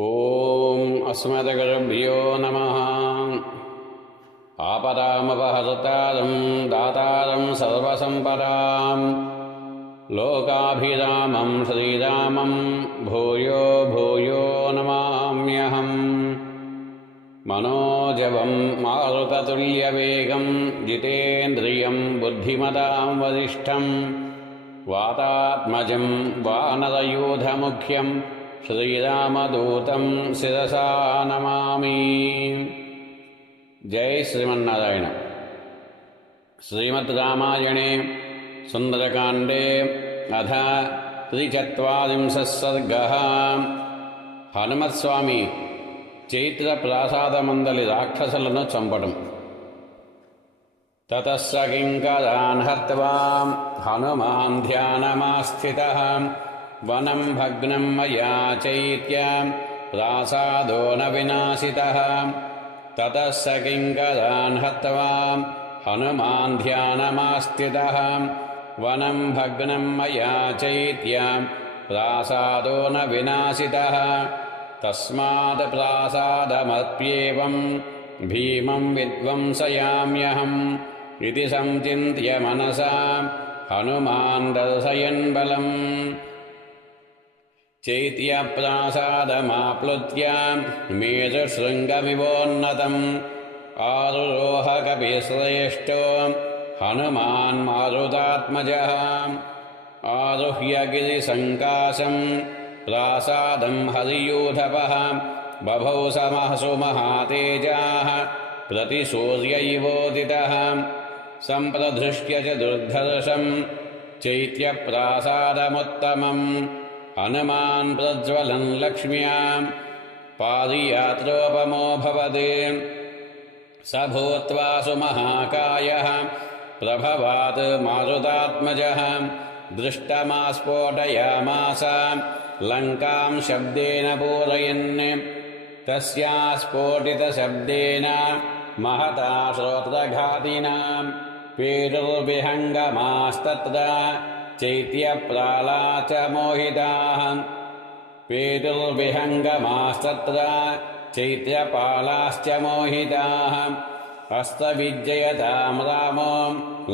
ಓಂ ಅಸ್ಮದ್ಗುರುಭ್ಯೋ ನಮಃ. ಆಪದಾಮಪಹರ್ತಾರಂ ದಾತಾರಂ ಸರ್ವಸಂಪದಾಂ ಲೋಕಾಭಿರಾಮಂ ಶ್ರೀರಾಮಂ ಭೂಯೋ ಭೂಯೋ ನಮಾಮ್ಯಹಂ. ಮನೋಜವಂ ಮಾರುತತುಲ್ಯವೇಗಂ ಜಿತೇಂದ್ರಿಯಂ ಬುದ್ಧಿಮತಾಂ ವರಿಷ್ಠಂ ವಾತಾತ್ಮಜಂ ವಾನರಯೂಥಮುಖ್ಯಂ ಶ್ರೀರಾಮದೂತಂ ಶಿರಸಾ ನಮಾಮಿ. ಜೈ ಶ್ರೀಮನ್ನಾರಾಯಣ. ಶ್ರೀಮದ್ ರಾಮಾಯಣೆ ಸುಂದರಕಾಂಡೆ ಅಥ 43 ಸರ್ಗಃ. హనుమత్స్వామి చైత్ర ప్రాసాదమందలి రాక్షసులను చంపడం. తతస్స కింకరాన్ హత్వా హనుమాన్ ధ్యానమాస్థితః వనం భగ్నం మయా చైత్య ప్రాసాదో న వినాశితః. తతస్స కింకరాన్ హత్వా హనుమాన్ ధ్యానమాస్థితః వనం భగ్నం మయా చైత్య ప్రాసాదో న వినాశితః. తస్మాత్ ప్రాసాదమప్యేవం భీమం విధ్వంసయామ్యహం ఇతి సంచింత్య మనసా హనుమాన్ దర్శయన్ బలం. చైత్యప్రాసాదమాప్లుత్య మేరుశృంగమివోన్నతం ఆరురోహ కపిశ్రేష్టో హనుమాన్ మారుతాత్మజః. ఆరుహ్య గిరిసంకాశం ప్రాసాదం హరియూథపః బభౌ సమహసు మహాతేజాః ప్రతిసూర్యైవోదితః. సంప్రధృష్ట్య చ దుర్ధర్షం చైత్యప్రాసాదముత్తమం హనుమాన్ ప్రజ్వలన్ లక్ష్మ్యా పారియాత్రోపమోభవత్. స భూత్వా సుమహాకాయః ప్రభవాత్ మారుతాత్మజః దృష్టమాస్ఫోటయామాస లంకాం శబ్దేన పూరయన్. తస్యా స్ఫోటితశబ్దేన మహతా శ్రోత్రఘాతినా పేతుర్విహంగమాస్తత్ర చైత్యప్రాళాచ మోహితాః. పేతుర్విహంగమాస్తత్ర చైత్యపాలాశ్చ మోహితాః. హస్తవిజ్జయతాం రామో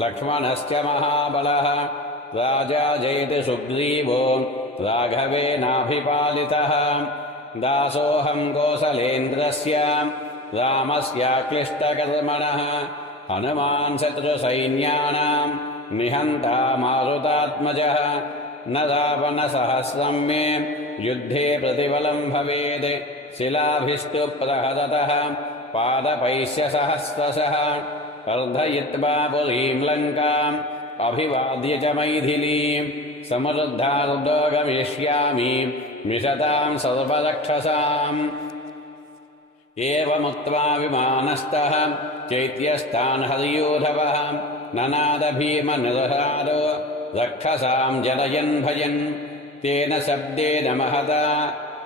లక్ష్మణశ్చ మహాబలః. రాజా జయతి సుగ్రీవో రాఘవేనాభిపాలితః. దాసోహం కోసలేంద్రస్య రామస్యాక్లిష్టకర్మణః. హనుమాన్ శత్రుసైన్యానాం నిహంతా మారుతాత్మజః. న రావణసహస్రం మే యుద్ధే ప్రతిఫలం భవేద్. శిలాభిస్తు ప్రహరతః పాదపైశ్చ సహస్రశః. కర్ధయిత్వా పురీం లంకాం అభివాద్య చ మైథిలీం. సమృద్ధార్దో గమిష్యామి మిషతాం సర్వరక్షసాం. ఏవముక్త్వా విమానస్థః చైత్యస్థాన్ హరియూథపః. ననాద భీమ నిర్హ్లాదో రక్షసాం జనయన్ భయన్. తేన శబ్దేన మహతా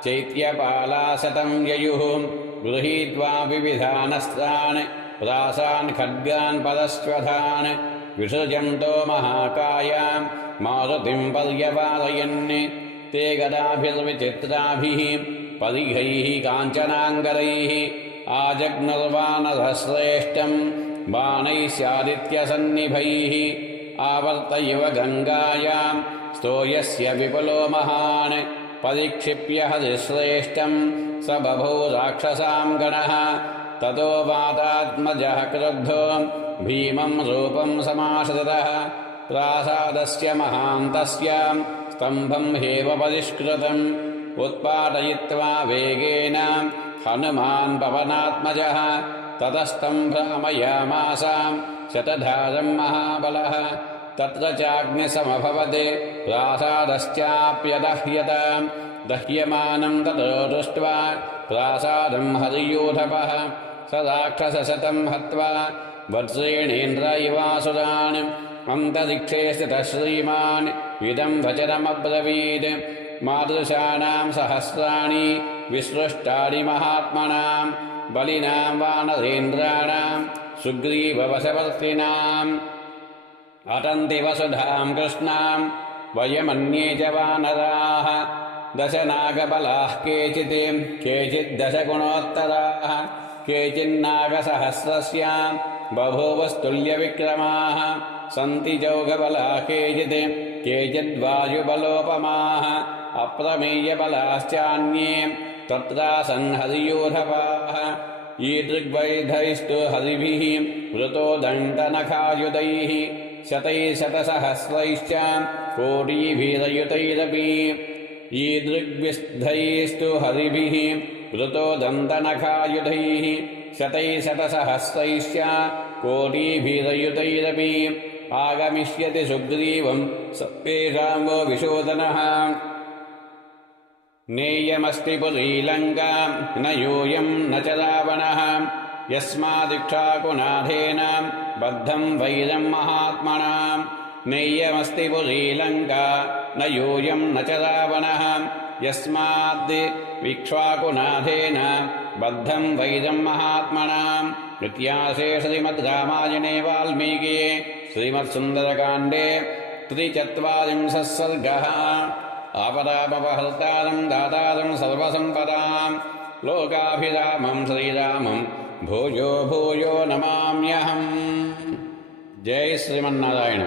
చైత్యపాలా శతం యయుః. గృహీత్వా వివిధానస్త్రాన్ ప్రాసాన్ ఖడ్గాన్ పరశ్వథాన్. విసృజంతో మహాకాయాం మారుతిం పర్యపాలయన్. తే గదాభిర్విచిత్రాభిః పరిఘైః కాంచనాంగరైః ఆజగ్నుర్వానరశ్రేష్టం బాణైశ్చాదిత్యసన్నిభైః. ఆవర్త ఇవ గంగాయాం స్తోయస్య విపులో మహాన్. పరిక్షిప్య హరిశ్రేష్టం స బభౌ రాక్షసాం గణః. తతో వాతాత్మజః క్రుద్ధో భీమం రూపం సమాశ్రితః. ప్రాసాదస్య మహాంతస్య స్తంభం హేవ పరిష్కృతం. ఉత్పాటయిత్వా వేగేన హనుమాన్ పవనాత్మజః. తతస్తం భ్రామయామాస శతధారం మహాబలః. తత్ర చాగ్నిసమభవత్ ప్రాసాదశ్చాప్యదహ్యత. దహ్యమానం తతో దృష్ట్వా ప్రాసాదం హరియూథపః. స రాక్షసశతం హత్వా వజ్రేణేంద్ర ఇవాసురాన్. అంతరిక్షే స్థితః శ్రీమాన్ ఇదం వచనమబ్రవీద్. మాదృశానాం సహస్రాణి విసృష్టాని మహాత్మనాం బలినాం వానరేంద్రాణాం సుగ్రీవవశవర్తినాం. అటంతి వసుధాం కృష్ణాం వయమన్యే చ వానరాః. दशनागबलाः केचित् केचिद्दशगुणोत्तराः केचिन्नागसहस्रस्य बभूवस्तुल्यविक्रमाः सन्ति चौघबलाः केचित् केचिद्वायुबलोपमाः अप्रमेयबलाश्चान्ये तत्रासन् हरियूथपाः ईदृग्वैधैस्तु हरिभिः वृतो दण्डनखायुधैः शतैशतसहस्रैश्च कोटिभिरयुतैरपि ईदृग्विद्धैस्तु हरिभिः वृतो दन्तनखायुधैः शतैशतसहस्रैश्च कोटिभिरयुतैरपि आगमिष्यति सुग्रीवं सर्वेषां वो विशोधनः नेयमस्ति पुरीलङ्का न यूयं न च रावणः यस्मादिक्षाकुनाथेन बद्धं वैरं महात्मना नेयमस्ति पुरीलङ्का न यूयं न च रावणः यस्माद्विक्ष्वाकुनाथेन बद्धं वैरं महात्मना इत्यासे श्रीमद् रामायणे वाल्मीकिये श्रीमत्सुन्दरकाण्डे 43 सर्गः आपदामपहर्तारं दातारं सर्वसम्पदां लोकाभिरामं श्रीरामं भूयो भूयो नमाम्यहम्। जय श्रीमन्नारायण।